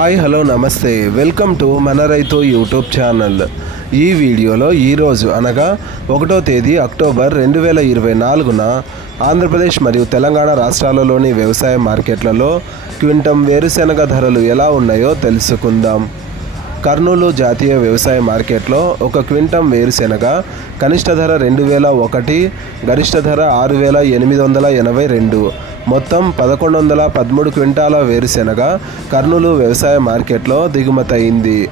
Hi hello నమస్తే. Welcome to మన రైతు యూట్యూబ్ ఛానల్. ఈ వీడియోలో ఈరోజు అనగా ఒకటో తేదీ అక్టోబర్ రెండు వేల ఇరవై నాలుగున ఆంధ్రప్రదేశ్ మరియు తెలంగాణ రాష్ట్రాలలోని వ్యవసాయ మార్కెట్లలో క్వింటం వేరుశెనగ ధరలు ఎలా ఉన్నాయో తెలుసుకుందాం. కర్నూలు జాతీయ వ్యవసాయ మార్కెట్లో ఒక క్వింటం వేరుశెనగ కనిష్ట ధర రెండు వేల ఒకటి గరిష్ట ధర ఆరు వేల ఎనిమిది వందల ఎనభై రెండు. మొత్తం పదకొండు వందల పదమూడు క్వింటాల వేరుశెనగ కర్నూలు వ్యవసాయ మార్కెట్లో దిగుమతయింది.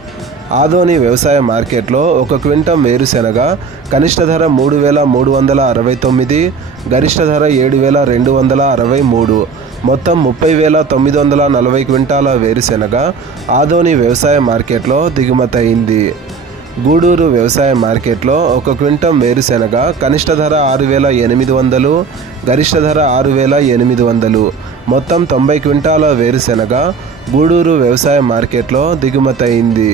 ఆదోని వ్యవసాయ మార్కెట్లో ఒక క్వింటం వేరుశెనగ కనిష్ట ధర మూడు వేల మూడు వందల అరవై తొమ్మిది గరిష్ట ధర ఏడు వేల రెండు వందల అరవై మూడు. మొత్తం ముప్పై వేల తొమ్మిది వందల నలభై క్వింటాల వేరుశెనగ ఆదోని వ్యవసాయ మార్కెట్లో దిగుమతయింది. గూడూరు వ్యవసాయ మార్కెట్లో ఒక క్వింటం వేరుశెనగ కనిష్ట ధర ఆరు వేల ఎనిమిది వందలు గరిష్ట ధర ఆరు వేల ఎనిమిది వందలు. మొత్తం తొంభై క్వింటాల వేరుశెనగ గూడూరు వ్యవసాయ మార్కెట్లో దిగుమతయింది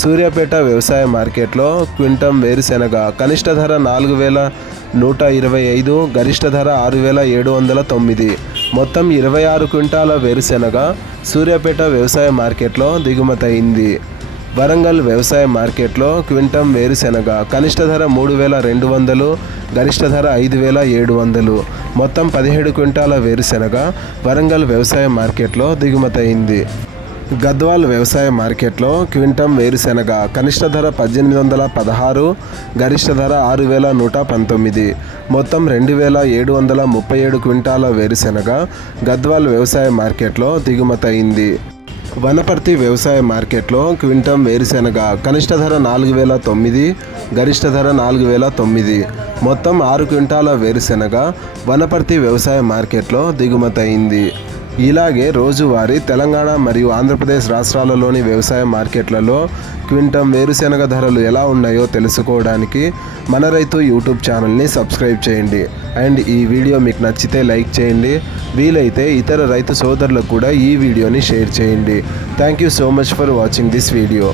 సూర్యాపేట వ్యవసాయ మార్కెట్లో క్వింటం వేరుశెనగ కనిష్ట ధర నాలుగు వేల నూట ఇరవై ఐదు గరిష్ట ధర ఆరు వేల ఏడు వందల తొమ్మిది. మొత్తం ఇరవై ఆరు క్వింటాల వేరుశెనగ సూర్యాపేట వ్యవసాయ మార్కెట్లో దిగుమతయింది వరంగల్ వ్యవసాయ మార్కెట్లో క్వింటం వేరుశెనగ కనిష్ట ధర మూడు వేల రెండు వందలు గరిష్ట ధర ఐదు వేల ఏడు వందలు. మొత్తం పదిహేడు క్వింటాల వేరుశెనగ వరంగల్ వ్యవసాయ మార్కెట్లో దిగుమతయింది గద్వాల్ వ్యవసాయ మార్కెట్లో క్వింటం వేరుశెనగ కనిష్ట ధర పద్దెనిమిది వందల పదహారు గరిష్ట ధర ఆరు వేల నూట పంతొమ్మిది. మొత్తం రెండు వేల ఏడు వందల ముప్పై ఏడు క్వింటాల వేరుశెనగ గద్వాల్ వ్యవసాయ మార్కెట్లో దిగుమతయింది వనపర్తి వ్యవసాయ మార్కెట్లో క్వింటం వేరుశెనగ కనిష్ట ధర నాలుగు వేల తొమ్మిది గరిష్ట ధర నాలుగు వేల తొమ్మిది. మొత్తం ఆరు క్వింటాల వేరుశెనగ వనపర్తి వ్యవసాయ మార్కెట్లో దిగుమతయింది. ఇలాగే రోజువారీ తెలంగాణ మరియు ఆంధ్రప్రదేశ్ రాష్ట్రాలలోని వ్యవసాయ మార్కెట్లలో క్వింటం వేరుశెనగ ధరలు ఎలా ఉన్నాయో తెలుసుకోవడానికి మన రైతు యూట్యూబ్ ఛానల్ని సబ్స్క్రైబ్ చేయండి. అండ్ ఈ వీడియో మీకు నచ్చితే లైక్ చేయండి. వీలైతే ఇతర రైతు సోదరులకు కూడా ఈ వీడియోని షేర్ చేయండి. Thank you so much for watching this video